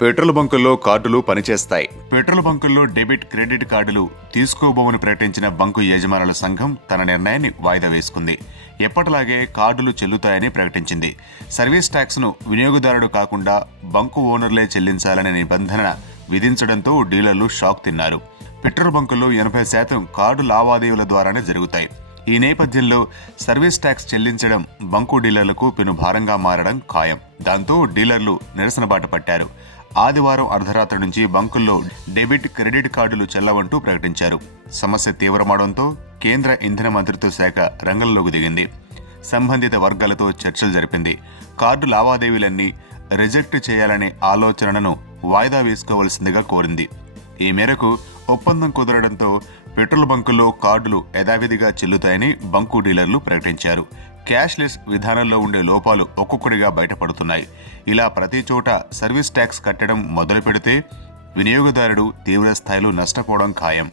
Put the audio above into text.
Petrol బంకుల్లో కార్డులు పనిచేస్తాయి. Petrol బంకుల్లో debit, credit కార్డులు తీసుకోబోమని ప్రకటించిన బంకు యజమానుల సంఘం తన నిర్ణయాన్ని వాయిదా వేసుకుంది. ఎప్పటిలాగే కార్డులు చెల్లుతాయని ప్రకటించింది. సర్వీస్ ట్యాక్స్ ను వినియోగదారుడు కాకుండా బంకు ఓనర్లే చెల్లించాలనే నిబంధన విధించడంతో డీలర్లు షాక్ తిన్నారు. పెట్రోల్ బంకుల్లో 80% కార్డు లావాదేవీల ద్వారానే జరుగుతాయి. ఈ నేపథ్యంలో సర్వీస్ ట్యాక్స్ చెల్లించడం బంకు డీలర్లకు పెనుభారంగా మారడం ఖాయం. దాంతో డీలర్లు నిరసన బాట పట్టారు. ఆదివారం అర్ధరాత్రి నుంచి బంకుల్లో డెబిట్, క్రెడిట్ కార్డులు చెల్లవంటూ ప్రకటించారు. సమస్య తీవ్రమవడంతో కేంద్ర ఇంధన మంత్రిత్వ శాఖ రంగంలోకి దిగింది. సంబంధిత వర్గాలతో చర్చలు జరిపింది. కార్డు లావాదేవీలన్నీ రిజెక్ట్ చేయాలనే ఆలోచనను వాయిదా వేసుకోవాల్సిందిగా కోరింది. ఈ మేరకు ఒప్పందం కుదరడంతో పెట్రోల్ బంకుల్లో కార్డులు యథావిధిగా చెల్లుతాయని బంకు డీలర్లు ప్రకటించారు. క్యాష్లెస్ విధానంలో ఉండే లోపాలు ఒక్కొక్కటిగా బయటపడుతున్నాయి. ఇలా ప్రతి చోట సర్వీస్ ట్యాక్స్ కట్టడం మొదలు పెడితే వినియోగదారుడు తీవ్ర స్థాయిలో నష్టపోవడం ఖాయం.